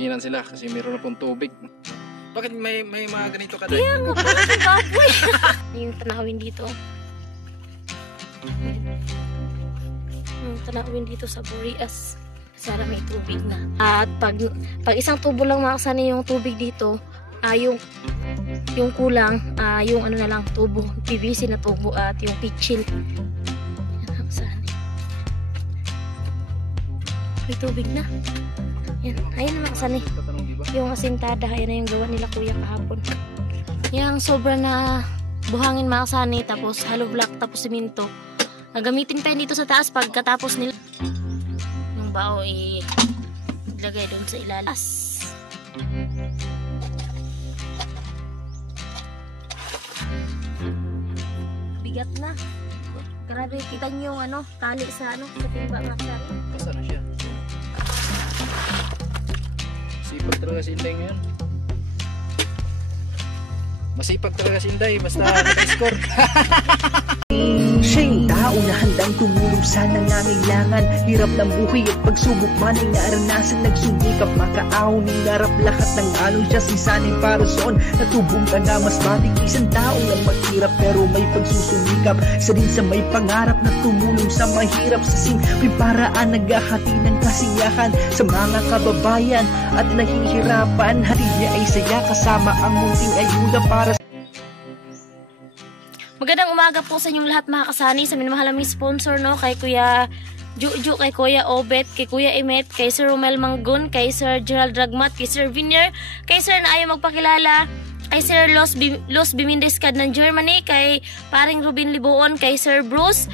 nanghihingan sila kasi meron na pong tubig. Bakit may mga ganito ka Kaya nga pala sa baboy. Yung tanawin dito. Yung tanawin dito sa Boreas. Sana may tubig na. At pag isang tubo lang makasani yung tubig dito, yung kulang, yung ano na lang, tubo, PVC na tubo at yung pitchil. Yan ang sani. May tubig na. Yan, ayun na makasani. Yung asintada, ayan na yung gawa nila kuya kahapon. Yung sobra na buhangin makasani, tapos hollow block, tapos siminto. Gagamitin pa yun dito sa taas pagkatapos nila. Yung bao ilagay doon sa ilalas. Bigat na. Grabe, kita niyo yung ano, tali sa timba makasani. Basta na siya. Sipag talaga si Inday ngayon. Masipag talaga si Inday, basta nag-score. Siya yung tao na handang tumulong sa nangangailangan. Hirap ng buhay at pagsubok man ay naranasan. Nagsumikap makaaon, hinarap lahat ng alon. Siya si sanay para soon, natubong ka na mas matig. Isang tao lang maghirap pero may pagsusumikap. Isa din sa may pangarap na tumulong sa mahirap. Sa simpleng paraan naghahati ng kasiyahan sa mga kababayan at nahihirapan. Hatid niya ay saya kasama ang munting ayuda para Magandang umaga po sa inyong lahat mga kasani, sa minamahal naming sponsor, no, kay Kuya Juju, kay Kuya Obet, kay Kuya Emet, kay Sir Romel Manggun, kay Sir Gerald Dragmat, kay Sir Vinier, kay Sir na ayaw magpakilala, kay Sir Los Bimindescad ng Germany, kay paring Rubin Libuon, kay Sir Bruce,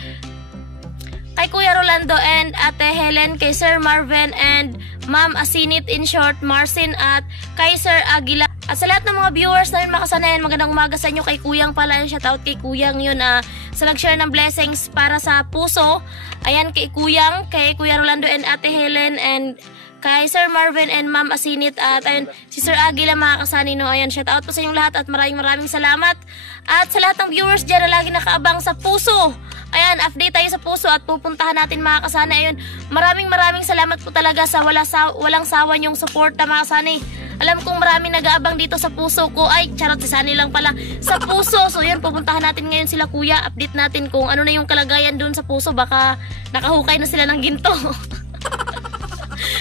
kay Kuya Rolando and Ate Helen, kay Sir Marvin and Ma'am Asinit, in short, Marcin, at kay Sir Aguila. At sa lahat ng mga viewers namin makasanayan, magandang umaga sa inyo. Kay Kuyang pala, shoutout kay Kuyang yun sa nag-share ng blessings para sa puso. Ayan, kay Kuyang, kay Kuya Rolando and Ate Helen, and kay Sir Marvin and Ma'am Asinit, at ayun, si Sir Aguila mga kasani, no. Ayan, shoutout po sa inyong lahat at maraming salamat. At sa lahat ng viewers dyan na lagi nakaabang sa puso, ayan, update tayo sa puso at pupuntahan natin mga kasani. Ayun, maraming salamat po talaga sa walang sawa nyong support na mga kasani. Alam kong maraming nag-aabang dito sa puso ko. Ay, charot, si Sunny lang pala. Sa puso. So yun, pupuntahan natin ngayon sila kuya. Update natin kung ano na yung kalagayan doon sa puso. Baka nakahukay na sila ng ginto.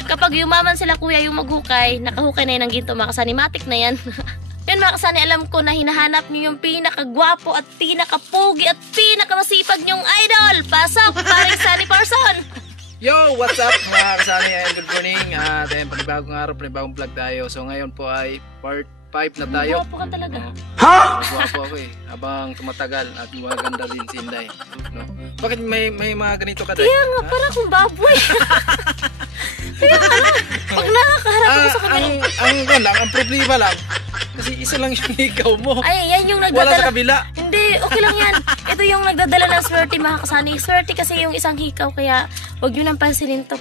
Kapag yumaman sila kuya yung maghukay, nakahukay na yun ng ginto. Mga kasanimatic na yan. Yun mga kasani, alam ko na hinahanap niyo yung pinakagwapo at pinakapugi at pinakamasipag niyong idol. Pasok, paring Sunny Parson. Yo, what's up mga kasani, and good morning. Ayun, panibagong araw, panibagong vlog tayo. So ngayon po ay part 5 na tayo. Gwapo ka talaga. Ha? Gwapo ako eh. Habang tumatagal at maganda din si Inday, no? Bakit may mga ganito ka tayo? Kaya nga, para kung baboy. Kaya nga, pag nakakaharap ako sa kanila. Ang problema lang, kasi isa lang yung ikaw mo. Ay, yan yung nagdadala. Wala sa kabila. Hindi, okay lang yan. Ito yung nagdadala ng swerte mga kasani. Swerte kasi yung isang hikaw, kaya huwag nyo nang pansinin to.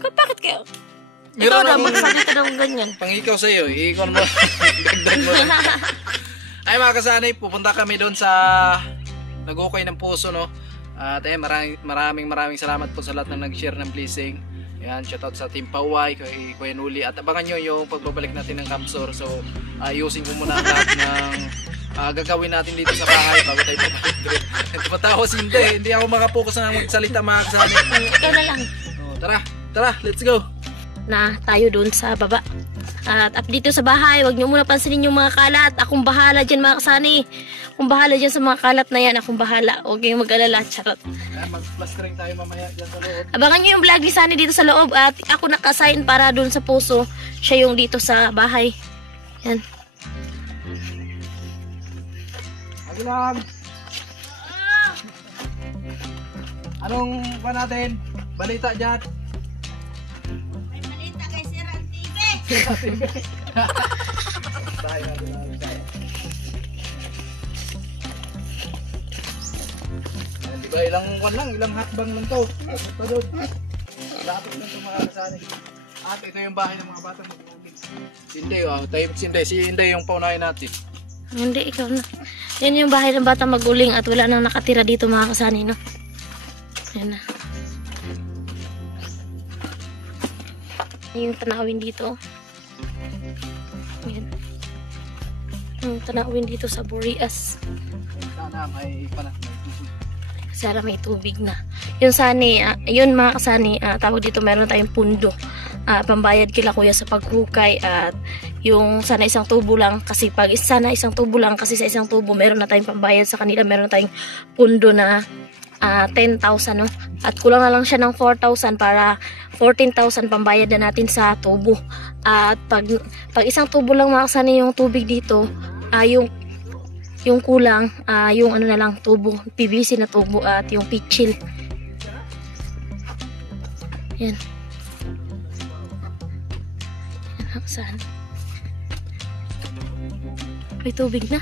Bakit kayo? Ikaw na, magsalita daw ganyan. Pang-ikaw sa'yo, ikon mo. Dagdag mo lang. Ay mga kasani, pupunta kami doon sa nag-ukay ng puso, no? At maraming salamat po sa lahat ng nag-share ng blessing. Ayan, shoutout sa Team Paway, kay Kuya Nuli. At abangan nyo yung pagbabalik natin ng Camsor. So, ayusin ko muna ang lahat ng gagawin natin dito sa bahay bago tayo pabalik. Tumatawa si hindi ako makapokus na magsalita mga kasani. Ikaw na lang. Tara, let's go. Na tayo doon sa baba. At up dito sa bahay, huwag nyo muna pansinin yung mga kalat. Akong bahala dyan mga kasani. Akong bahala dyan sa mga kalat na yan. Akong bahala. Huwag kayong mag-alala. Charot. Mag-plastering tayo mamaya dyan sa loob. Abangan nyo yung vlog ni Sunny dito sa loob. At ako nakasign para doon sa puso. Siya yung dito sa bahay. Yan. Agilang! Anong pa natin? Balita dyan? Diba ilang hakbang lang to. Padod. Lapit lang ito mga kasani. At ito yung bahay ng mga batang magpapit. Hindi, si Inday yung paunahin natin. Hindi, ikaw na. Yan yung bahay ng batang maguling at wala nang nakatira dito mga kasani, no? Yan na. Yung tanawin dito. Yan. Ang tanawin dito sa Boreas. Sana may Sana may tubig na. Yun sani, yun mga kasani, tawag dito meron tayong pundo. Pambayad kila kuya sa paghukay at yung sana isang tubo lang kasi pag sana isang tubo lang kasi sa isang tubo meron na tayong pambayad sa kanila, meron na tayong pundo na 10,000 no? At kulang na lang siya ng 4,000 para 14,000 pambayad na natin sa tubo. At pag isang tubo lang mga kasani yung tubig dito, yung kulang, yung ano na lang tubo, PVC na tubo at yung pitchil. Yan. Yan, saan? May tubig na.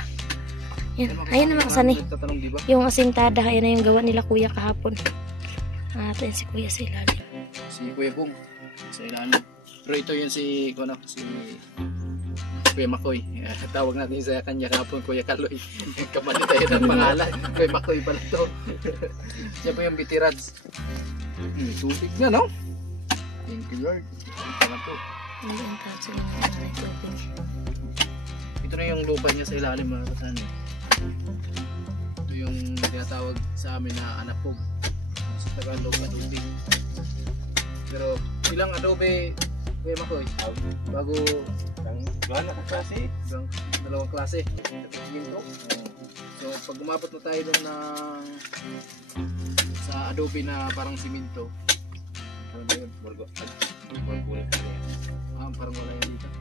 Yan. Ayan naman kasani. Yung asintada, ayan na yung gawa nila kuya kahapon. At ayan si kuya sa ilalim. Si Kuya Bong sa ilalim. Pero ito yun si Kuya Makoy. Tawag natin sa kanya kahapon Kuya Kaloy. Kamali tayo ng pangalan. Kuya Makoy pala to. Siya po yung bitirads. Tubig na, no? Thank you Lord. Pala to. Ayan, tatso na yung tubig. Ito na yung lupa niya sa ilalim mga kasani. Ito yung tinatawag sa amin na anapog. Sa Tagalog adobe. Pero ilang adobe Kuya Makoy? Bago dalawang klase. So pag umabot na tayo dun sa adobe na parang simento. Parang wala yun dito.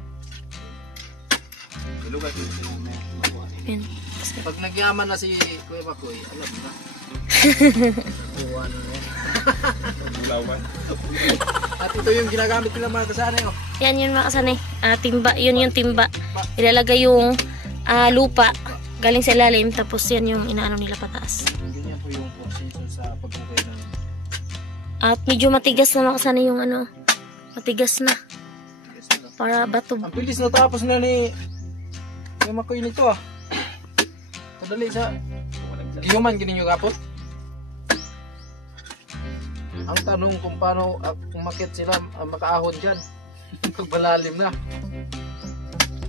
Ayan. Pag nagyaman na si Kuya Makoy, alam na. Buwan na yan. At ito yung ginagamit nila mga kasanay. Oh. Yan yun mga kasani. Timba, yun yung timba. Ilalagay yung lupa galing sa ilalim tapos yan yung inaano nila pataas. Ganyan po yung proseso sa paghukay ng... At medyo matigas na mga kasani yung ano. Matigas na. Para bato. Ang bilis na tapos na ni Kuya Makoy nito ah. Kadali sa... Giyuman gini yung kapot. Ang tanong kung paano umakit sila makaahon dyan. Pag malalim na.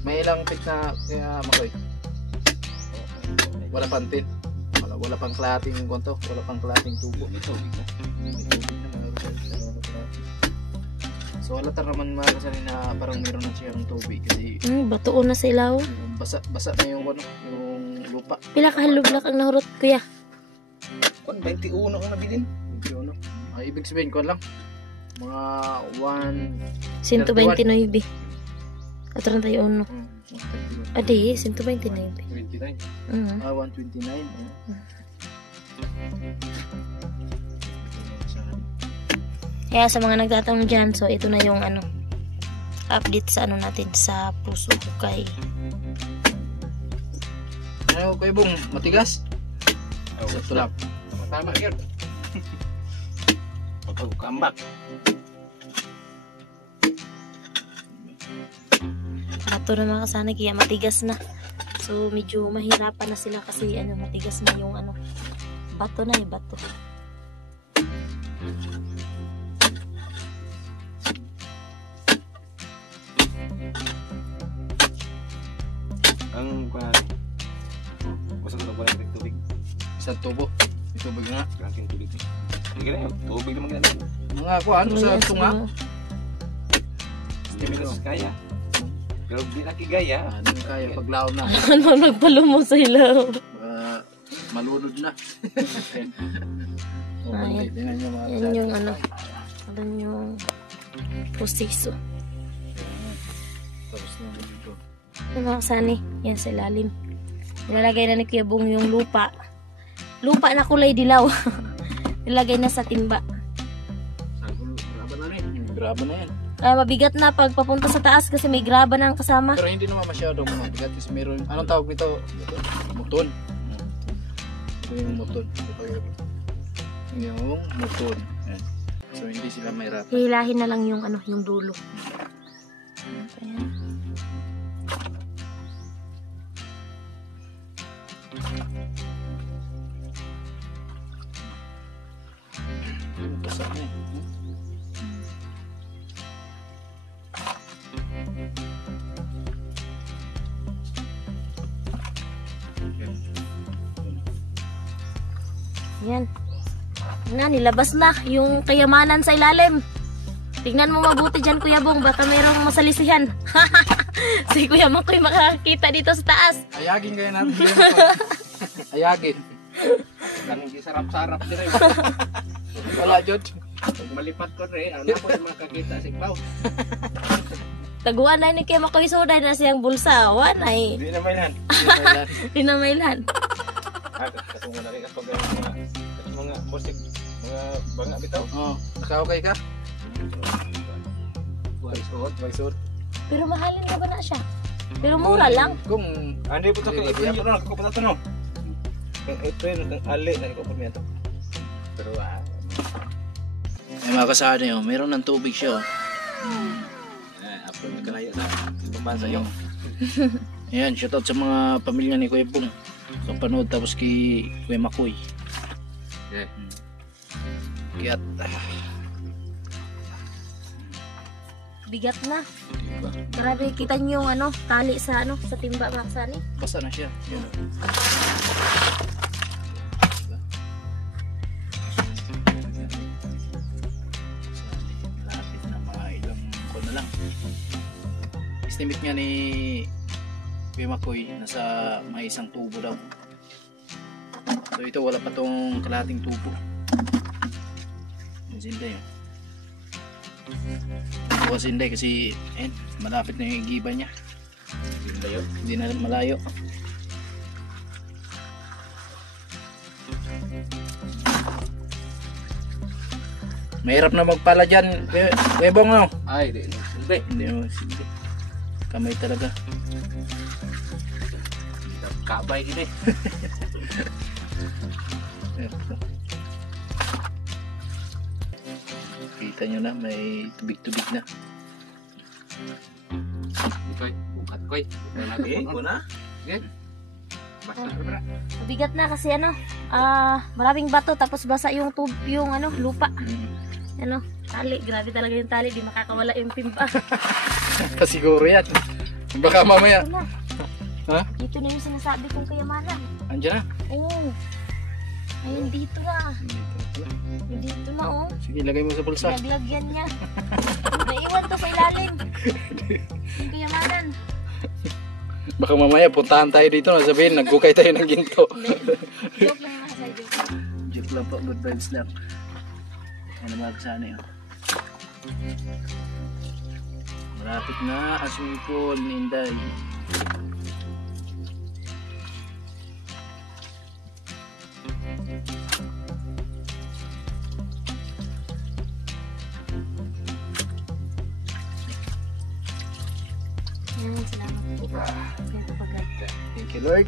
May ilang pit na Kuya Makoy. Wala pang tin. Wala pang klating konto. Wala pang klating tubo. So wala tar naman mga kasali na parang meron na siyang tubig kasi batuon na sa ilaw. basa na yung lupa. Pila ka halublak ang nahurot kuya? 21 ang nabilin. Ibig sabihin ko lang mga 129. At 31. Adi, 129. 29. 129. Kaya sa mga nagtatanong dyan, so ito na yung ano, update sa ano natin sa puso hukay. Ano Kuya Bong, matigas? Sakto lang. Tama yun. Pagkambak. Bato na mga kasanay, kaya matigas na. So medyo mahirapan na sila kasi ano, matigas na yung ano, bato na bato. Ang basta ko na ng tubig. Isang tubo. Tubig nga. Kalaking tubig. Hindi ka na yun. Tubig naman ganun. Mga kuhan sa tunga. Hindi minus kaya. Pero di nakigaya. Hindi kaya paglaon na. Ano nagpalumo sa ilaw? Malunod na. Yan yung ano, yan yung proseso. Tapos na dito. Mga kasani, yan sa ilalim. Nilalagay na ni Kuya Bong yung lupa. Lupa na kulay dilaw. Nilagay na sa timba. Graba na rin. Graba na yan. Kaya mabigat na pag papunta sa taas kasi may graba na ang kasama. Pero hindi naman masyadong mabigat kasi meron, anong tawag nito? Muton. Ito yung muton. Yung muton. Ayan. So hindi sila mahirap. Hilahin na lang yung ano, yung dulo. Ayan. Basa na eh. Yan. Na, nilabas na yung kayamanan sa ilalim. Tingnan mo mabuti dyan, Kuya Bong. Baka mayroong masalisihan. Si Kuya Makoy makakita dito sa taas. Ayagin kayo natin. Ayagin. Kan hindi sarap-sarap dire. Wala, Jod. Pag malipat ko rin, ano po makakita si Cloud. Taguan na ni Kuya Makoy Suday na siyang bulsa. Wan ay Hindi naman yan. pinamailan. Kasungan na rin kapag mga musik, mga banga bitaw. Oo. Naka-okay ka? Magsuot. Pero mahalin na ba na siya? Pero mura lang. Kung Hindi po sa kaya po na ako pa tanong. Ito yun, ali na ko po niya to. Pero ay mga kasana yun, meron ng tubig siya. after may kalayo na pambansa yun. Ayan, shoutout sa mga pamilya ni Kuya Bong. Kapanood tapos kay Kuya Makoy. Yeah. Kaya Bigat na. diba? Grabe, kita niyo yung tali sa sa timba mga kasani. Basta na siya. Yun. Malapit na mga ilang buwan na lang. Estimate nga ni Kuya Makoy, nasa may isang tubo daw. So ito wala pa tong kalahating tubo. Yung sinday yun. Bukas sinday kasi malapit na yung igiba niya. Hindi na malayo. Mahirap na magpala dyan. Kuya Bong, no? Ay, di. Hindi mo sige. Kamay talaga. Kabay gini. Kita nyo na, may tubig-tubig na. Koy, bukat koy. Lagi ko na. Good. Basta bra. Bigat na kasi maraming bato tapos basa yung lupa. Tali, grabe talaga yung tali, di makakawala yung timba. Pasiguro yan. Baka mamaya. Ito na. Ha? Dito na yung sinasabi kong kayamanan. Andiyan na. Oo. Ayun, dito na. Dito na, oh. Sige, lagay mo sa bulsa. Naglagyan niya. Naiwan to sa ilalim. Yung kayamanan. Baka mamaya puntahan tayo dito na sabihin, naggukay tayo ng ginto. Joke lang mga sa joke. Joke lang po, good vibes lang. Ano mga kasana yun? Malapit na, swimming pool ni Inday. Salamat po. Ganito paglag. Thank you, Lord.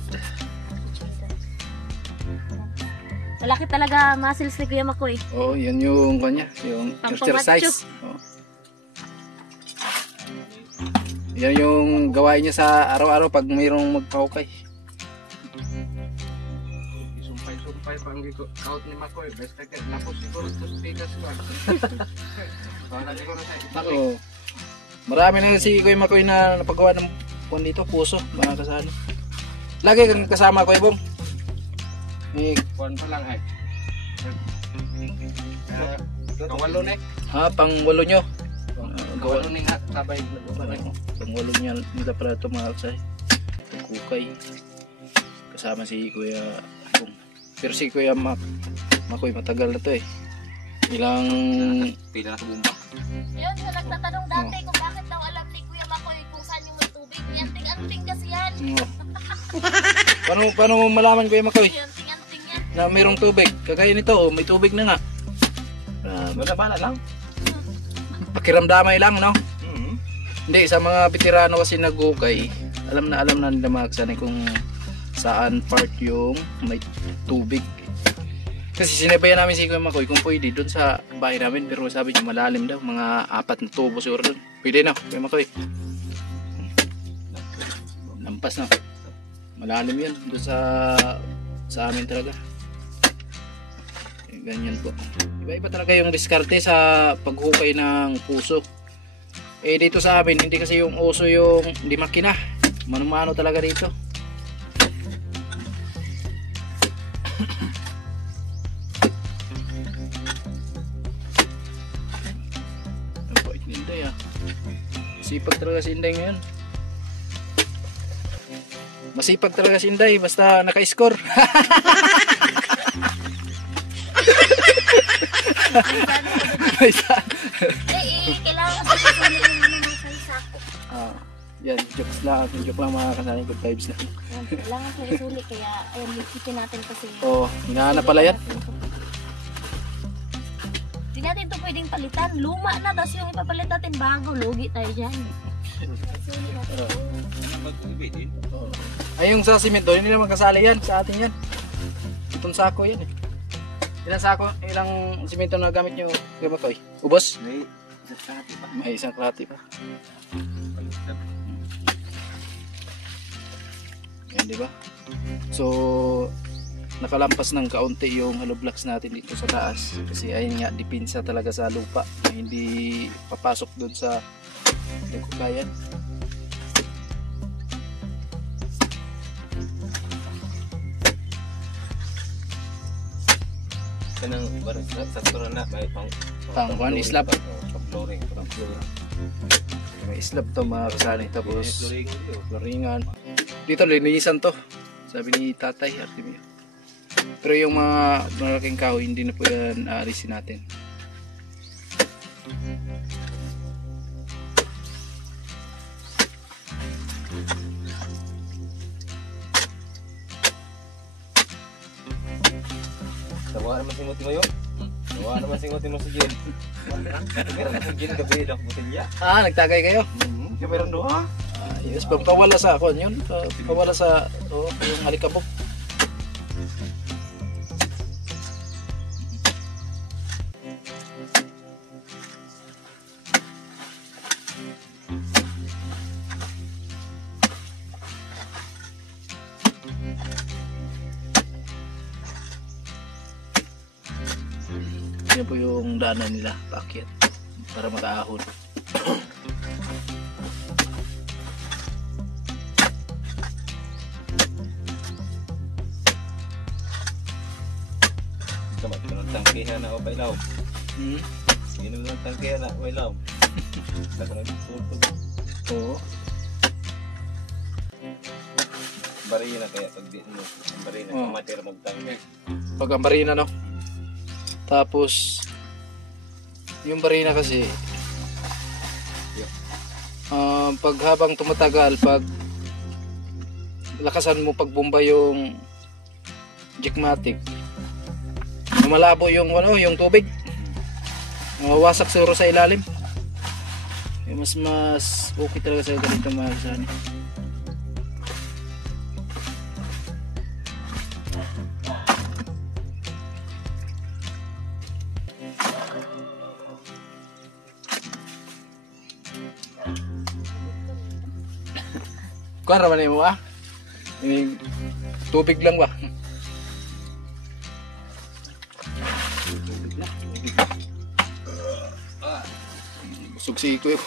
Malaki talaga muscles ni Kuya Makoy. Oh, yan yung kanya, yung Pang-pamacho. exercise. Oh. Yan yung gawain niya sa araw-araw pag mayroong magpahukay. Sumpay pang giko. Out ni Makoy, best ka lapos siguro to speakers ko. Para siguro sa Oo. Marami na si Kuya Makoy na napagawa ng kuwan dito, puso, mga kasano. Lagi kang kasama, Kuya Bong. Kuan pa lang ay. Kawalo ni. Pang walo nyo. Kawalo ni nga sabay. Pang walo nyo nila pala ito, mga kasay. Kukay. Kasama si Kuya Bong. Pero si Kuya Makoy matagal na to eh. Ilang... Pila na sa bumba. Yun, sa nagtatanong dati kung bakit daw alam ni Kuya Makoy kung saan yung may tubig. Anting-anting kasi yan. Paano mo malaman, Kuya Makoy, Anting-anting yan. na mayroong tubig? Kagaya nito, may tubig na nga. Bala lang. Pakiramdamay lang, no? Mhm. Hindi, sa mga veterano kasi nag-ukay, alam na nila mga kasani kung saan part yung may tubig. Kasi sinabayan namin si Kuya Makoy kung pwede doon sa bahay namin, pero sabi niya malalim daw, mga 4 na tubo siguro doon. Pwede na, Kuya Makoy. Lampas na. Malalim yan doon sa amin talaga. Ganyan po. Iba-iba talaga yung diskarte sa paghukay ng puso. Dito sa amin, hindi kasi yung uso yung hindi makina. Mano-mano talaga dito. Sipag talaga si Inday ngayon. Masipag talaga si Inday basta naka-score. Kailangan kasi kasali yung mga sako. Yan, joke lang mga kasali, good vibes na. Kailangan sa isuli kaya ayun, likitin natin kasi. Oh, hinahanap pala yan. Hindi natin ito pwedeng palitan. Luma na, tapos yung ipapalit natin bago. Lugi tayo dyan. Isuli natin ito. Ay, yung sa simento, hindi naman kasali yan sa atin yan. Itong sako yan eh. Ilang sako, ilang simento na gamit nyo, Kuya Makoy? Ubos? May isang klati pa. Yan, di ba? So, nakalampas ng kaunti yung hollow blocks natin dito sa taas. Kasi ayun nga, dipinsa talaga sa lupa na hindi papasok doon sa kukayan. Kanang barang sa turun na may pang One slab. flooring. May slab to mga kasali. Tapos floringan. Dito linisan to. Sabi ni Tatay Artemio. Pero yung mga malaking kahoy hindi na po yan aalisin natin. Nawa naman singuti mo yun? Nawa naman singuti mo sa gin. Nagkira na sa gin gabi daw butilya. Nagtagay kayo? Kaya meron doha. Yes, pawala sa ako yun. Pawala sa yung alikabok. Yan po yung daanan nila, paakyat para makaahon. Sama ng tangkihan na o pailaw. Sino ng tangkihan na o pailaw? Saka nagtutog. Oo. Barina kaya pag di mo. Barina mamatira mo tangke. Pag ang barina, no? Tapos yung barina kasi pag habang tumatagal, pag lakasan mo pagbomba yung Jigmatic, malabo yung yung tubig, mawasak siguro sa ilalim. Mas okay talaga sa ganito mga kasani. Kuan raman mo tubig lang ba? Suksi ko yung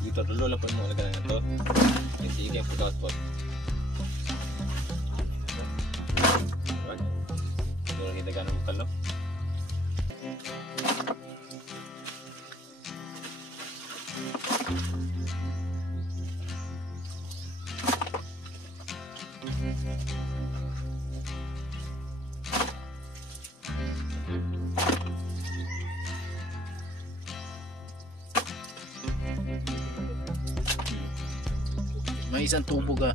dito dulu lapon mo lagay na to. Kasi yung put pot. Dulu kita ganun kalau. may isang tubo pre.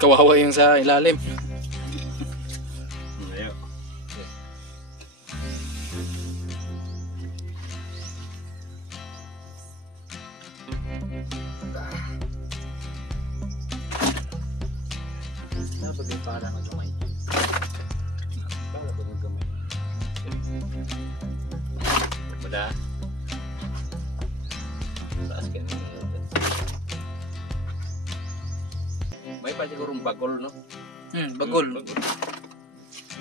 Kawawa yung sa ilalim. Bagay para magamay. Para magamay. Muda. Taas ka naman. pa siguro bagol, no? Bagol.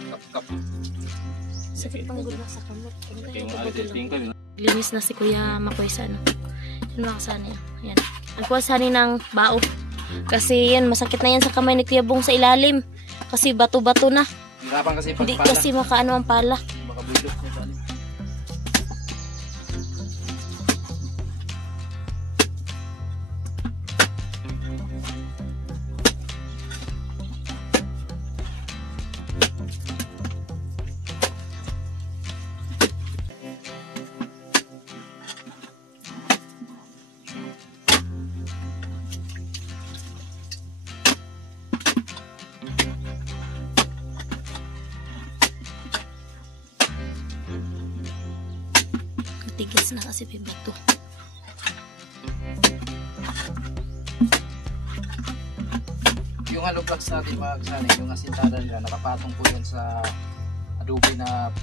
Kap-kap. Sakit pang gulo sa kamot. Kaya mo alis yung tingkad. Linis na si Kuya Makoy sa ano. Yan mga kasani. Yan. Ang kuha sani ng bao. Kasi yan, masakit na yan sa kamay ni Kuya Bong sa ilalim. Kasi bato-bato na. Hirapan kasi Hindi pagpala. kasi makaano ang pala. Baka bulok niya tali. Tigas na kasi may bato. Yung hollow blocks natin mga kasani, yung asintada nila, nakapatong po yun sa adobe na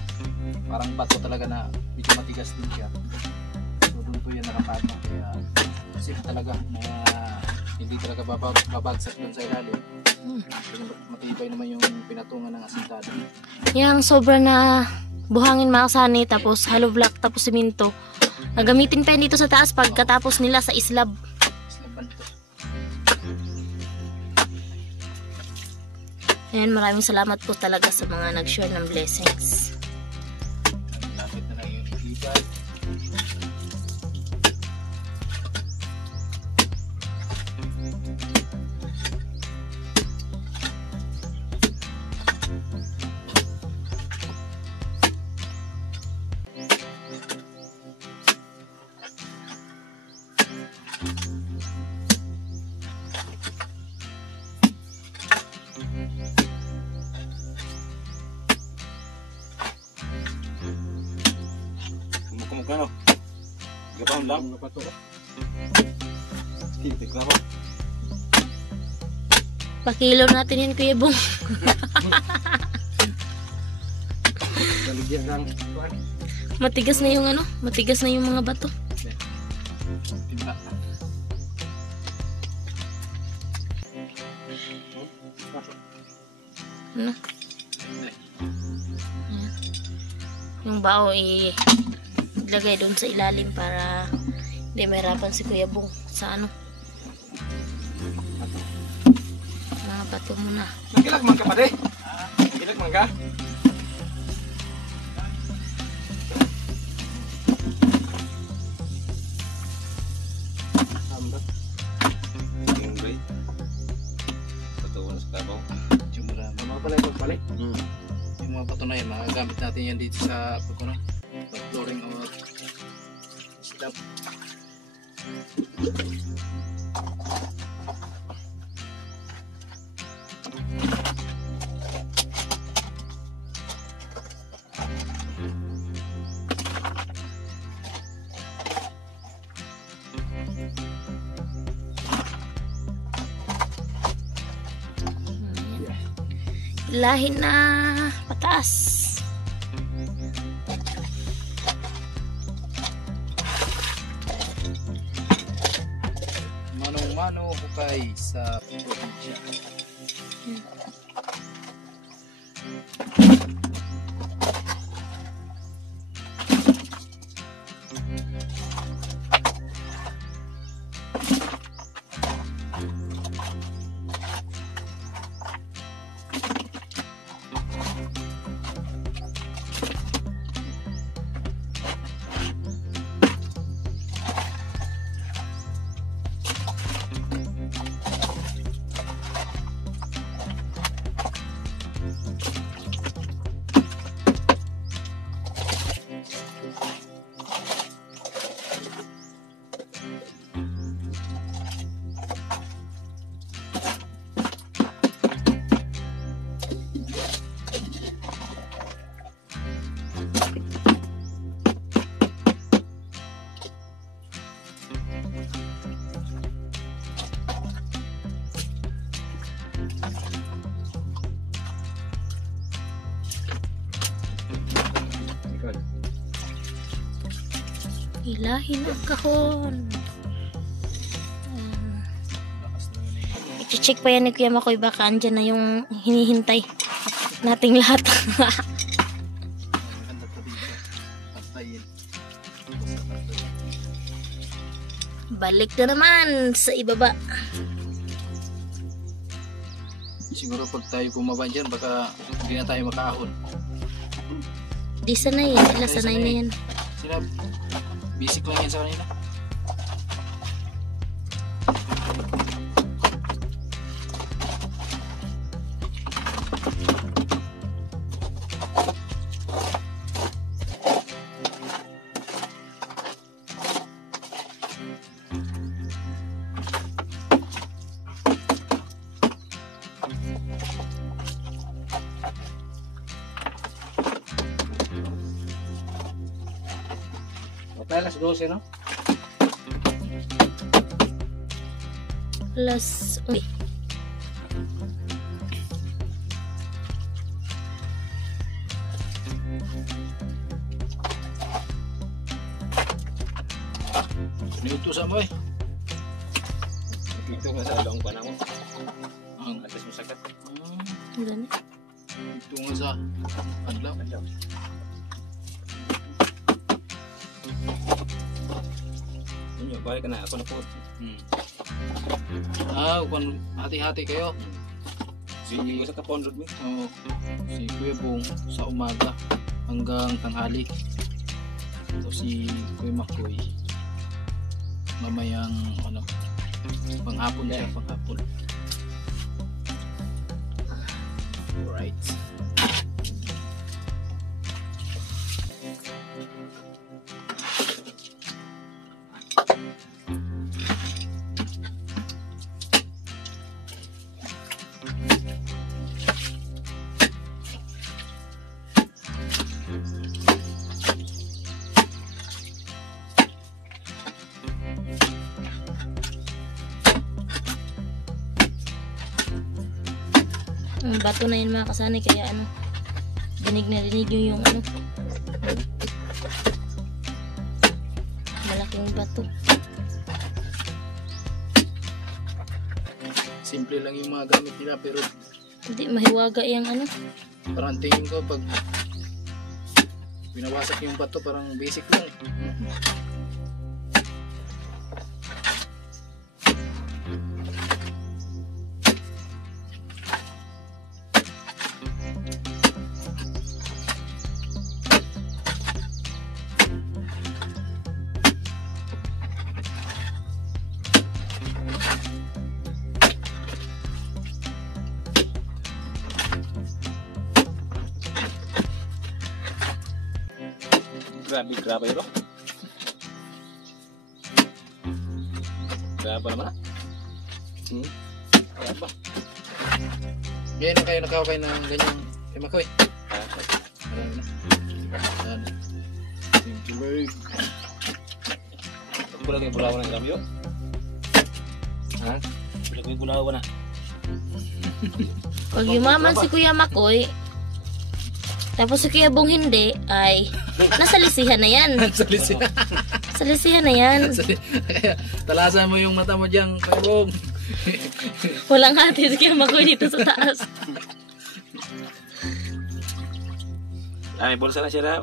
parang bato talaga na medyo matigas din siya. So doon po yan nakapatong, kaya safe talaga na hindi talaga babagsak doon sa ilalim. Matibay naman yung pinatungan ng asintada. Yang sobra na buhangin mga kasani, tapos hollow block, tapos simento. Gagamitin pa yan dito sa taas pagkatapos nila sa islab. Ayan, maraming salamat po talaga sa mga nag-share ng blessings. Lapit na lang yung ibigay. Kumukha, no? Gapahon lang. Titik na po. Pakilo natin yun, Kuya Bong. Galigyan lang. Matigas na yung ano, matigas na yung mga bato. Timba. Ano? Ayan. Yung bao ilagay doon sa ilalim para hindi mahirapan si Kuya Bong sa ano. Mga bato muna. Nagilag man ka pa, de? Gilag man ka? Sambat. Yung bay. Patuwa na sa tabaw. Yung mga pala yung pagpalit. Yung mga bato na yan, magagamit natin yan dito sa flooring or slab. Lahin na pataas. Manong-mano hukay sa probinsya. Hilahin ang kahon. check pa yan ni Kuya Makoy, baka andyan na yung hinihintay nating lahat. Maganda pa dito. Patayin. Balik na naman sa ibaba. Siguro pag tayo bumaba dyan, baka hindi na tayo makaahon. Di sanay, sila sanay na yan. Sila, basic lang yan sa kanila. Okay, alas 12, no? Uy. Minuto sa mo eh. Dito nga sa along pa na mo. Ang Atas mo sakat. Gani. ito nga sa adlaw. Inyo, balik ka na. Ako na po. Kung hati-hati kayo. Sige ko sa kapondod mo. Oh, si Kuya Bong sa umaga hanggang tanghali. Tapos si Kuya Makoy mamayang panghapon siya, panghapon. Alright. Ang bato na yun mga kasanay, kaya dinig na dinig yung malaking bato. Simple lang yung mga gamit nila pero Hindi mahiwaga yung parang tingin ko pag binawasak yung bato parang basic lang eh. Grabe yun. Grabe naman. Grabe. Ngayon na kayo nakakakay ng ganyang Kuya Makoy. Marami na. Yan. Thank you very much. Bulag yung bulawan ng gamyo. Ha? Bulag yung bulawan na. Pag yumaman si Kuya Makoy, tapos si Kuya Bong hindi, ay nasa lisihan na yan. Salisi. Sa lisihan na yan. Talasan mo yung mata mo dyan, Kuya Bong. Walang hati si Kuya Makoy dito sa taas. Ay, bulsa na siya na.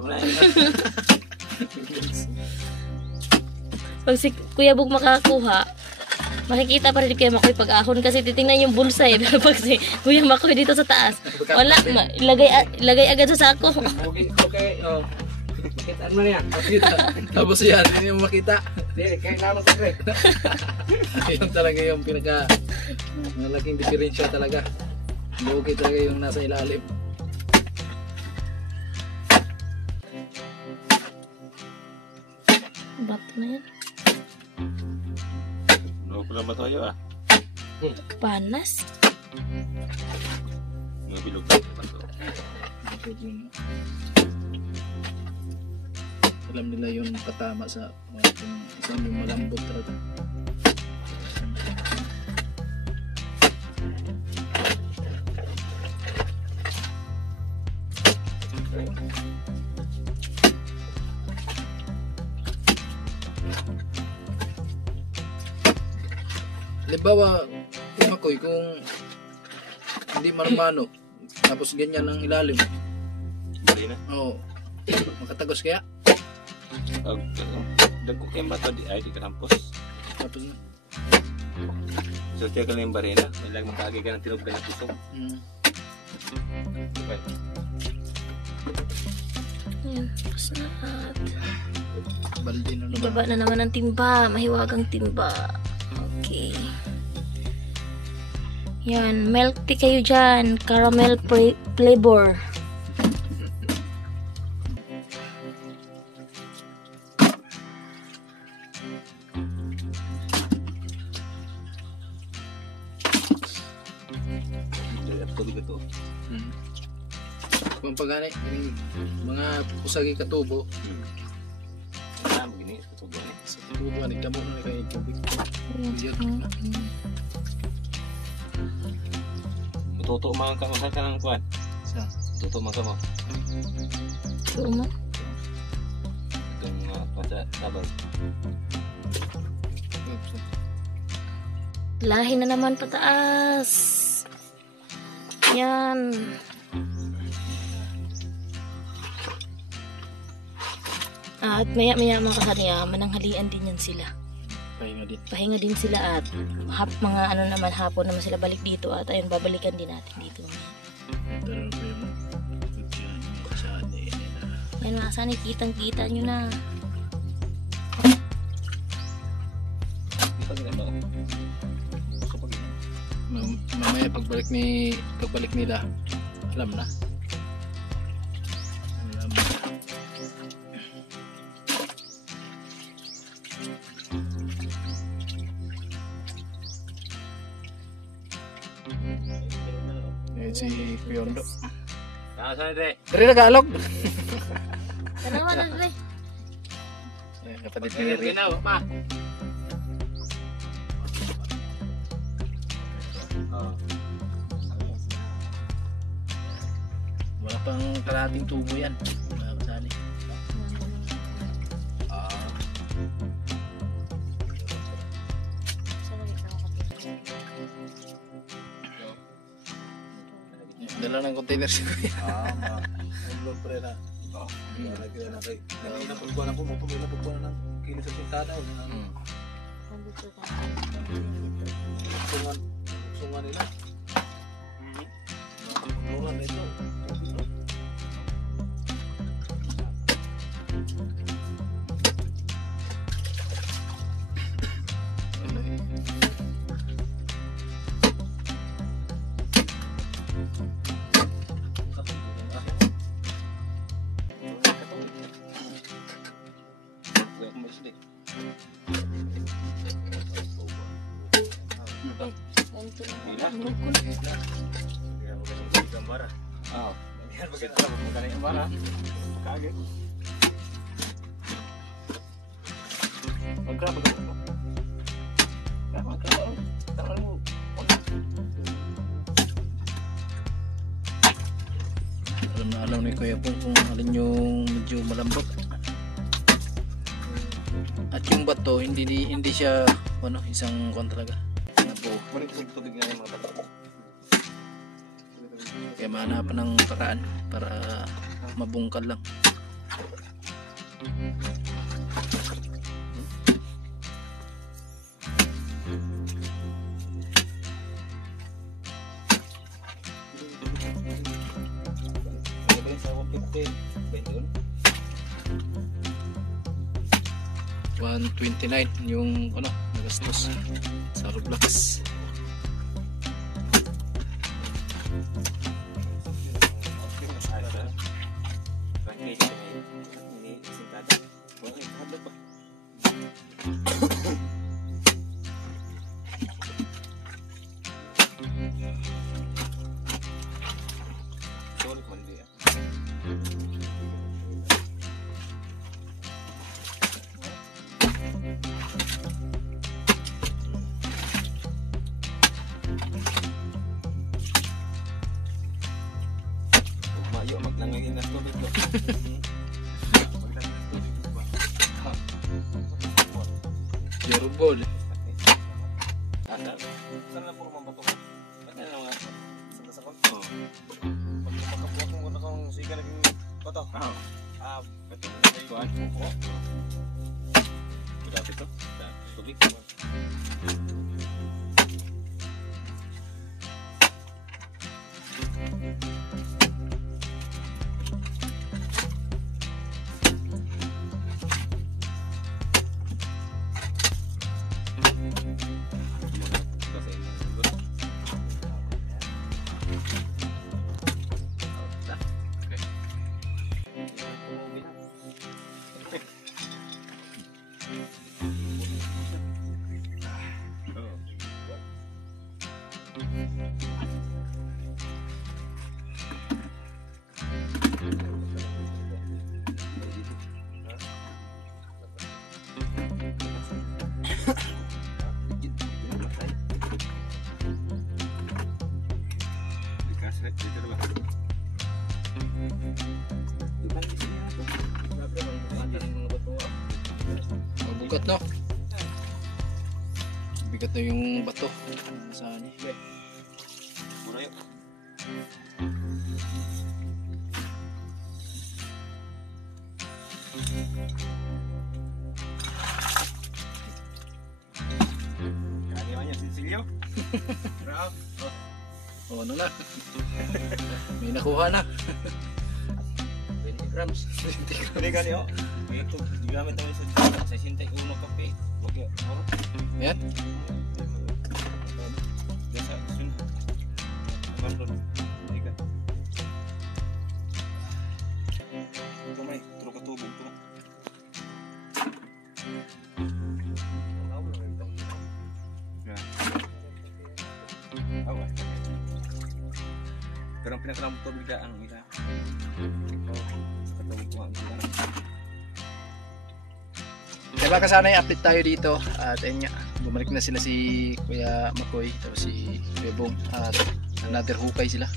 Pag si Kuya Bong makakakuha, makikita pa rin Kuya Makoy pag ahon kasi titingnan yung bulsa eh. Pero pag si Kuya Makoy dito sa taas, wala, ilagay agad sa sako. Okay. Makitaan mo na yan. Tapos yan, hindi mo makita. Hindi, kailangan sa kre. Yun talaga yung pinaka malaking diferensya talaga. Lugi talaga yung nasa ilalim. Bato na yan. No, pula ba tayo Panas. Mga bilog. Alam nila yung patama sa mga isang yung malambot talaga. Halimbawa, Makoy, kung hindi marmano, tapos ganyan ang ilalim. Bari na. Oo. Makatagos kaya? Dagko kayo ba ito? Ay, di karampos. Tapos na. So, tiyaga lang yung barena. May lang makagay ka ng tinog na natisog. Okay. Ayan, tapos na. Balde na naman. Ibaba na naman ang timba. Mahiwagang timba. Okay. Yan. Milk tea kayo dyan. Caramel flavor. Tubig ito. Kung pagani, mga pusagi katubo, Begini. Tubig ni. sa katubo, nagdamo na kayo yung tubig. Biyag na. Tuto mga kamasal ka ng kuwan. Sa, Tuto mga kamo. So, mo. Itong mga pasa tabang. Lahi na naman pataas. Yan. At maya-maya mga kasaniya, mananghalian din yan sila. pahinga din. Pahinga din sila at mga ano naman hapon naman sila balik dito at ayun babalikan din natin dito. Pero pa yung saan eh. Ayun mga kasani, kitang-kita nyo na. Pag ano? Kapag Mamaya pagbalik nila, alam na. Alam na. Ayan si Kuyondo. Saan Dre? Dari Tagalog. Ano naman na rin? Ayan, kapatid ni Kaya Riri. ginaw pa. Wala pang kalahating tubo yan. Mga kasali. Dala ng container si Kuya. Ulog pa rin na. Lagyan na kay. Kanina pagkuhan ako, may napagkuhan ng kilis sa sintada. Sungan nila. Sungan na ito. Ano eh. Alam ni Kuya Pong kung alin yung medyo malambot. At yung bato hindi siya ano, isang kon talaga. Tubig na yung mga bata. Kaya mahanapan ng paraan para mabungkal lang. Ano ba yung sa 150? 21? 129 yung ano, nagastos sa Roblox. Mayo maglangay na tubig ko. Zero ball. Asa? Saan na po mabato ko? Ano na nga? Sa ko? Oo. Pag makabuhat mo na kung siga naging bato? Oo. Bato na kayo. Kuhaan? Oo. Dati to? Tubig? Mabugat no? Bigat na yung bato. Saan eh? Muna yun. Kaya naman yung sinsilyo. Bravo. O ano na? May nakuha na. 20 grams. Hindi ka niyo. Ito, gamit naman sa 61 kape. Huwag yun. Yan? Desa, sun. Abandon. Hindi ka. Ito may, turo ka tubog to. Pero ang pinakalamang tubig na ang ila. Katubig ko ang ila. Kaya baka sana i-update tayo dito. At ayun nga, bumalik na sila si Kuya Makoy, tapos si Kuya Bong, at another hukay sila.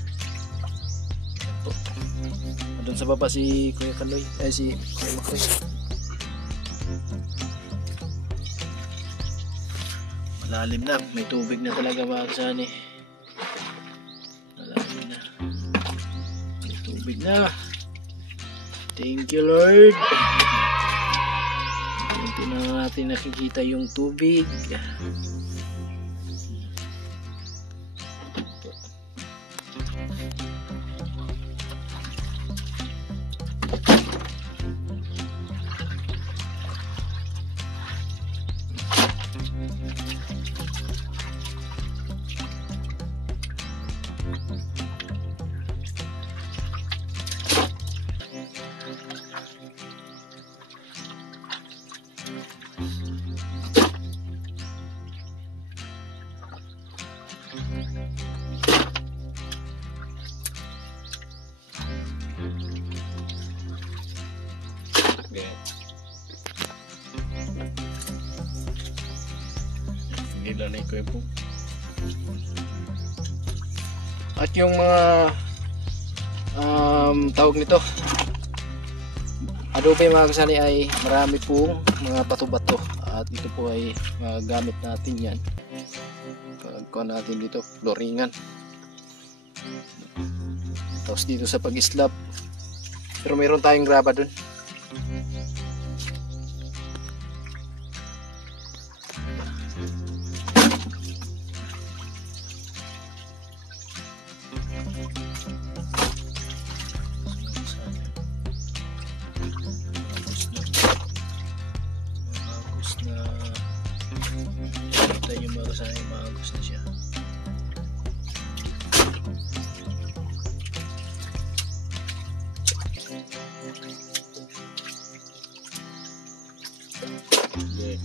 Doon sa baba si Kuya Kaloy, si Kuya Makoy. Malalim na, may tubig na talaga mga kasani. Malalim na. May tubig na. Thank you Lord. Hindi na natin nakikita yung tubig. Hindi lang na ikuwebo. At yung mga tawag nito, adobe mga kasani, ay marami pong mga bato-bato. At ito po ay gamit natin yan. Pagkuha natin dito, floringan. Tapos dito sa pag-slab. Pero mayroon tayong graba dun. Yung mga kasama maagos na siya. Okay.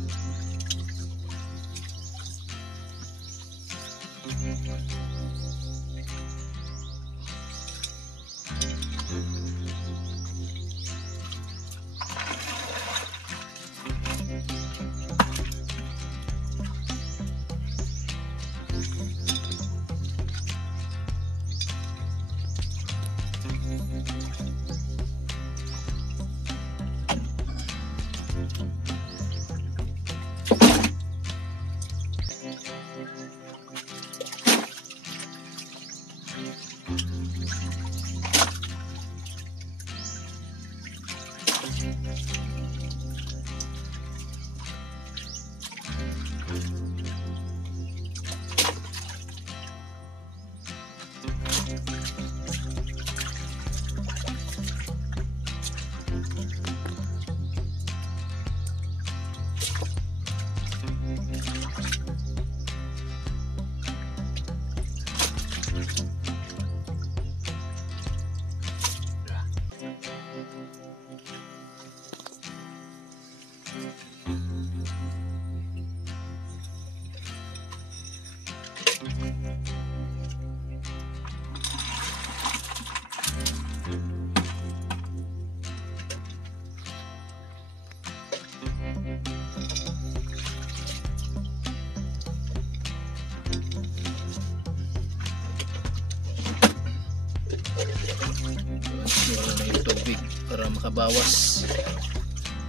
na yung tubig para makabawas,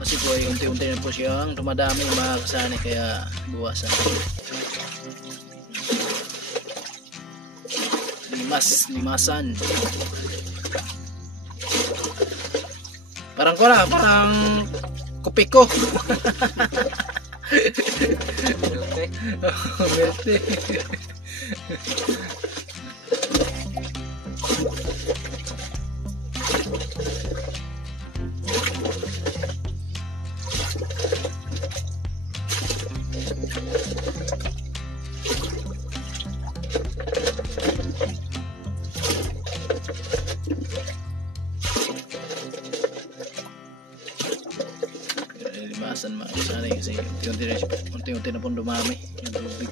kasi po ay unti-unti na po siyang dumadami mga kasani, kaya buwasan. Limasan. Parang ko na, parang kupiko. Merte. Limasan mga kasani, kasi unti-unti na pong dumami yung tubig.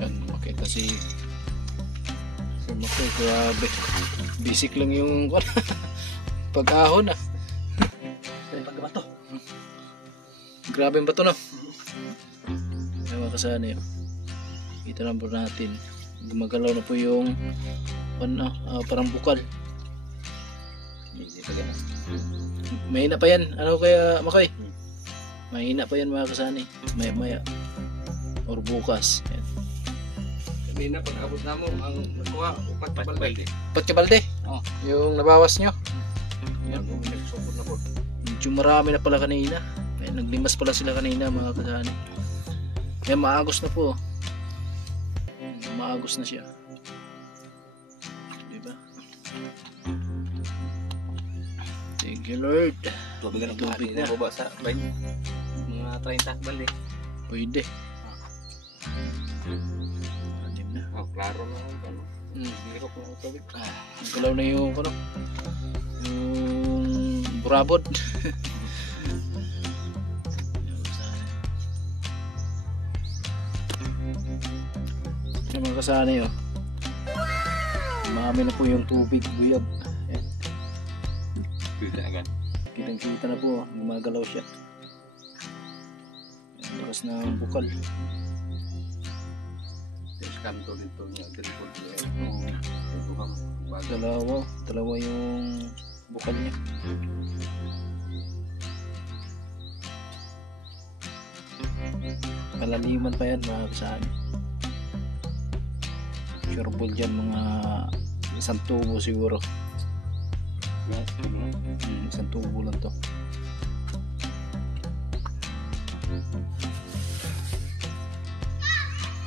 Yan, makita si Makoy, grabe. Basic lang yung pag-ahon ah. Pagbato. Grabe yung bato, no? Kaya mga kasani, kita lang po natin, gumagalaw na po yung parang bukal. Mahina pa yan. Ano kaya, Makoy? Mahina pa yan mga kasani. Maya or bukas. Yan. Sabi na, pag abot na mo, ang nakuha, upat balde. Patkabalde? Oh. Yung nabawas nyo? Yan, nagsupot na po. Medyo marami na pala kanina. Kaya naglimas pala sila kanina mga kasani. Kaya maagos na po. Maagos na siya. Diba? Thank you Lord. Tubig na Tubig na. baba sa bain. Mga 30 balde. Pwede. Adim na. Oh, klaro na ang ano. Hindi ko po ang tubig. Nagalaw na yung yung burabod. Yung mga kasani, oh. Marami na po yung tubig, buyag. Ayan. Kitang kita na po, gumagalaw siya. Ang lakas ng bukal. Kanto dito niya, dito niya. Ito ka, Dalawa yung bukal niya. Kalaliman pa yan mga kasani. Sureball dyan mga isang tubo siguro. Isang tubo lang to.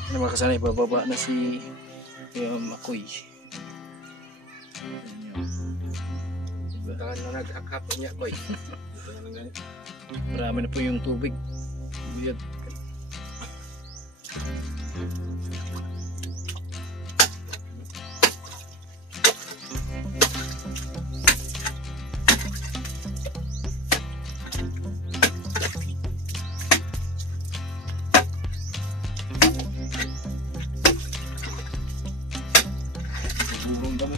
Ano mga kasani, bababa na si Makoy. Tangan na nag-akap niya, boy. Marami na po yung tubig. Buyag. Bulong kami.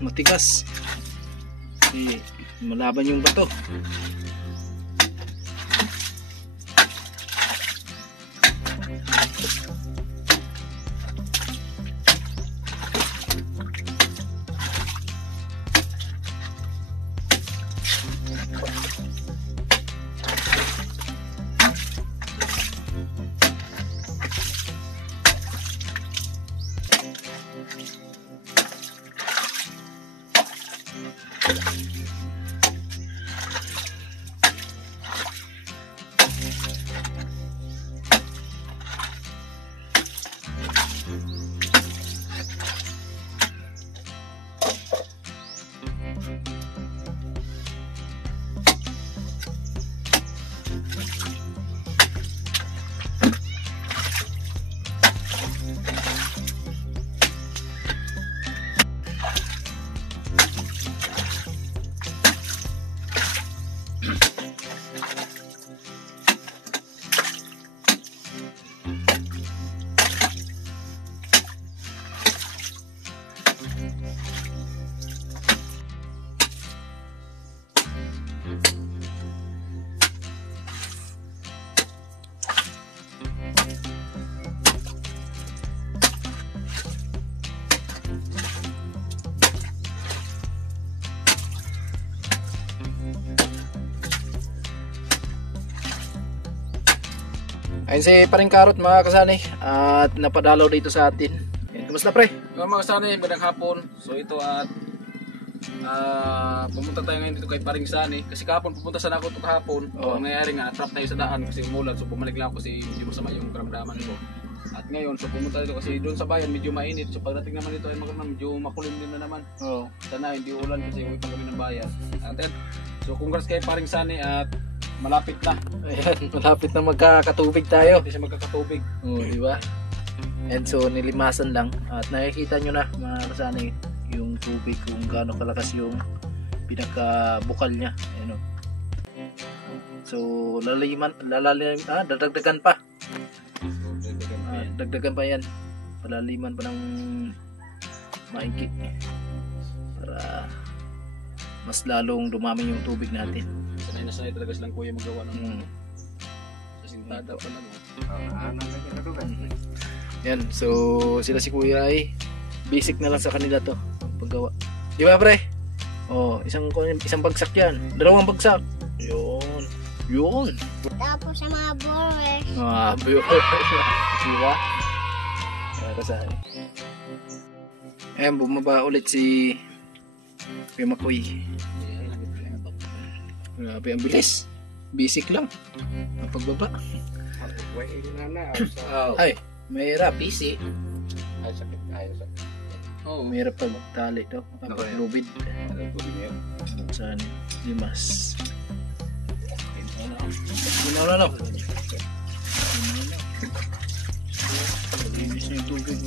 matigas. Kasi malaban yung bato. Ayun si Paring Karot mga kasanay at napadalaw dito sa atin. Ayun, kumusta pre? Mga kasanay, magandang hapon. So ito at pumunta tayo ngayon dito kay Paring Sani. Kasi kahapon pupunta sana ako ito kahapon. Ang nangyari nga, na-trap tayo sa daan kasi umulan. So bumalik lang ako kasi medyo masama yung karamdaman ko. At ngayon, so pumunta dito kasi doon sa bayan medyo mainit. So pagdating naman dito ay medyo makulim din na naman. Sana hindi ulan kasi uwi pa kami ng bayan. At so congrats kay Paring Sani at malapit na. Ayan, malapit na magkakatubig tayo. Hindi siya magkakatubig. Di ba? And so nilimasan lang at nakikita nyo na mga kasanay yung tubig kung gaano kalakas yung pinakabukal niya. Ayan, so dadagdagan pa. Dagdagan pa yan. Palaliman pa ng maigi para mas lalong dumami yung tubig natin. Sanay na sanay talaga silang kuya magawa ng kasintada pa lang. Yan, so sila si kuya ay basic na lang sa kanila to paggawa. Di ba pre? Isang bagsak yan. Dalawang bagsak. Yun. Tapos sa mga borers. Di ba? Kasali. Ayan, bumaba ulit si Kuya Makoy. Grabe, ang bilis. Basic lang. Ang pagbaba. Ay, mahirap. Busy. Mahirap pagtali to. Pag-lubid. Saan? Limas. No. Linis na yung tubig.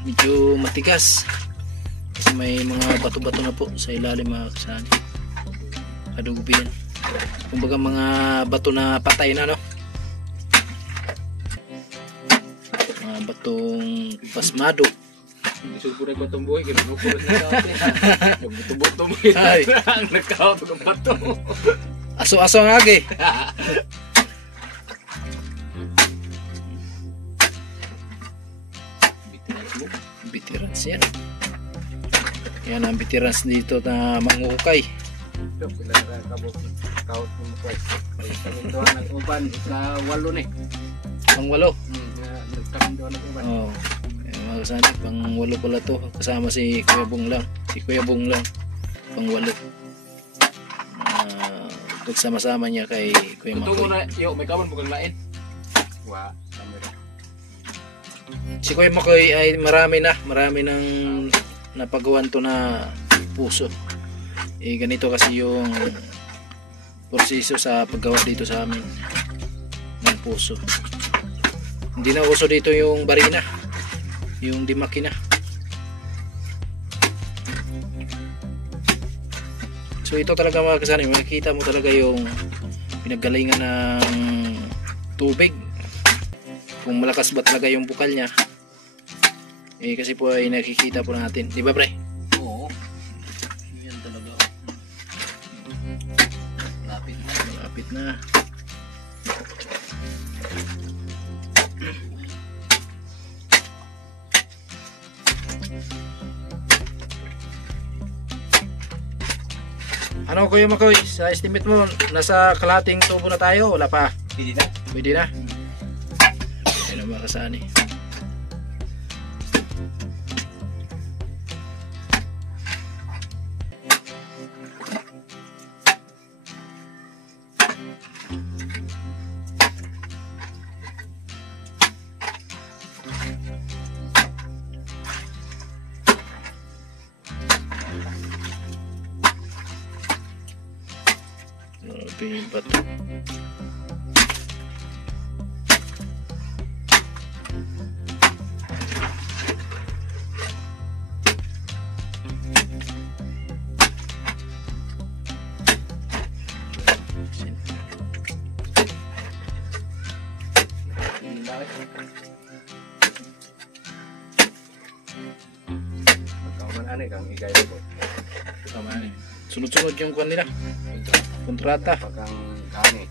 Medyo matigas kasi may mga bato-bato na po sa ilalim mga kasani. Kadubi yan. Kumbaga mga bato na patay na, no? Mga batong pasmado. Isupuray ko itong buhay, kinukulit na dati. Nagbuto-buto mo ito. Ang nagkawag ng bato. Aso-aso ang agi. Veterans yan. Yan ang veterans dito na mangukay. Sila na kabot. Kaut mo ko. Kami doon nag-uban sa walo ni. Ang walo. Kami doon nag-uban. Oo. Mga kasani, pang walo pala to. Kasama si Kuya Bong lang. Si Kuya Bong lang. Pang walo. Pagsama-sama niya kay Kuya Tungo Makoy. na, yo, may kawan mo kang lain. Wa, kamera. Si Kuya Makoy ay marami ng napagawan to na puso. Ganito kasi yung proseso sa paggawa dito sa amin ng puso. Hindi na uso dito yung barina, yung di makina. So ito talaga mga kasani, makikita mo talaga yung pinaggalingan ng tubig, kung malakas ba talaga yung bukal niya. Kasi po ay nakikita po natin, di ba pre? Oo. Yan talaga. Malapit na. Ano Kuya Makoy, sa estimate mo, nasa kalating tubo na tayo? Wala pa? Pili na. Pwede na? Ayun ang makasani. Pipat. Kauman ani kang igay ko. Tama ni. Sunod-sunod yung kwan nila. Kontrata. Pagkang kani.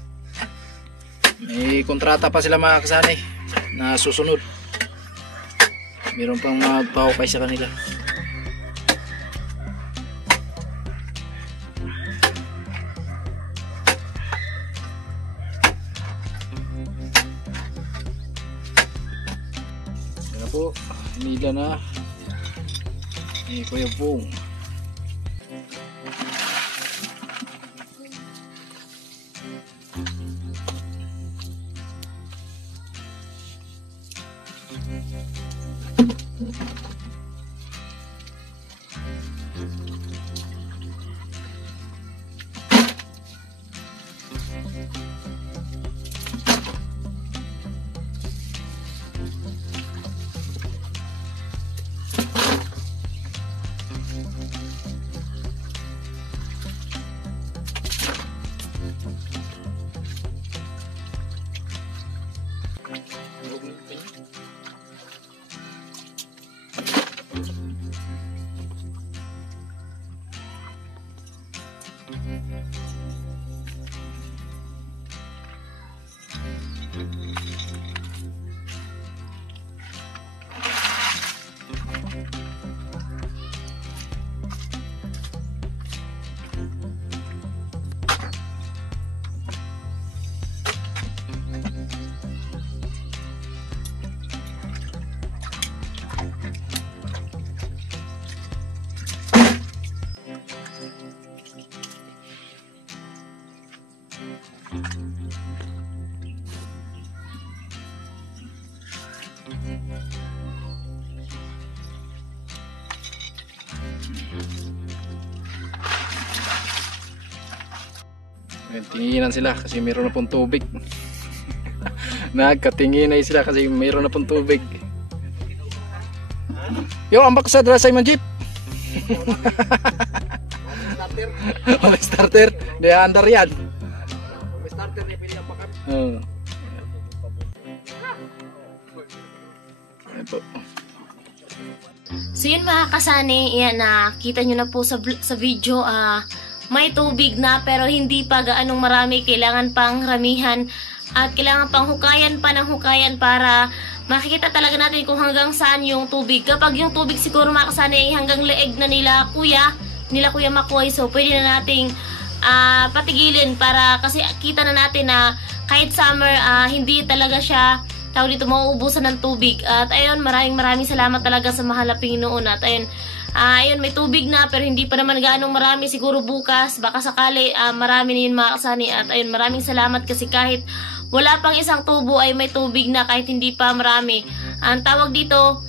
May kontrata pa sila mga kasani na susunod. Meron pang magpahukay sa kanila. Yan na po. Nila na. Ni Kuya Bong. Tinginan sila kasi mayroon na pong tubig. Nagkatinginay sila kasi mayroon na pong tubig. Yo, ambak sa dala sa imong jeep. May starter. Di andar yan. May starter ni pili ang pakat. Oo. Ayan po. So yun mga kasani, yan na kita nyo na po sa video, may tubig na pero hindi pa gaanong marami, kailangan pang ramihan at kailangan pang hukayan pa ng hukayan para makikita talaga natin kung hanggang saan yung tubig. Kapag yung tubig siguro mga kasani ay hanggang leeg na nila Kuya Makoy, so pwede na nating patigilin para kasi kita na natin na kahit summer hindi talaga siya tawag dito mauubusan ng tubig. At ayun, maraming salamat talaga sa mahal na Panginoon. At ayun, may tubig na pero hindi pa naman gaanong marami. Siguro bukas, baka sakali marami na yun mga kasani. At ayun, maraming salamat kasi kahit wala pang isang tubo ay may tubig na kahit hindi pa marami. Ang tawag dito,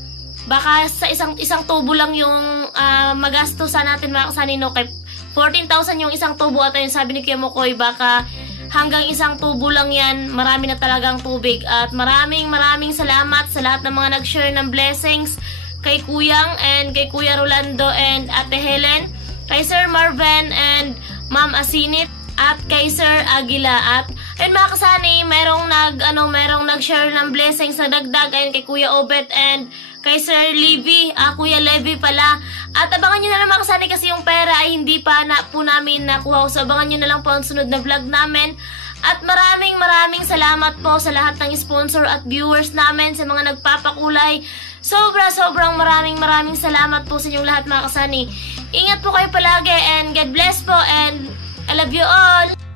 baka sa isang tubo lang yung magastusan natin mga kasani, no? Kay 14,000 yung isang tubo. At ayun, sabi ni Kuya Makoy, baka hanggang isang tubo lang yan, marami na talagang tubig. At maraming salamat sa lahat ng mga nag-share ng blessings kay Kuyang and kay Kuya Rolando and Ate Helen, kay Sir Marvin and Ma'am Asinit at kay Sir Aguila. At ayun mga kasani, merong nag-share ng blessings na dagdag ayun kay Kuya Obet and kay Sir Levy, Kuya Levy pala. At abangan nyo na lang mga kasani kasi yung pera ay hindi pa po namin nakuha. So abangan nyo na lang po ang sunod na vlog namin. At maraming salamat po sa lahat ng sponsor at viewers namin, sa mga nagpapakulay. Sobrang maraming salamat po sa inyong lahat mga kasani. Ingat po kayo palagi and God bless po and I love you all!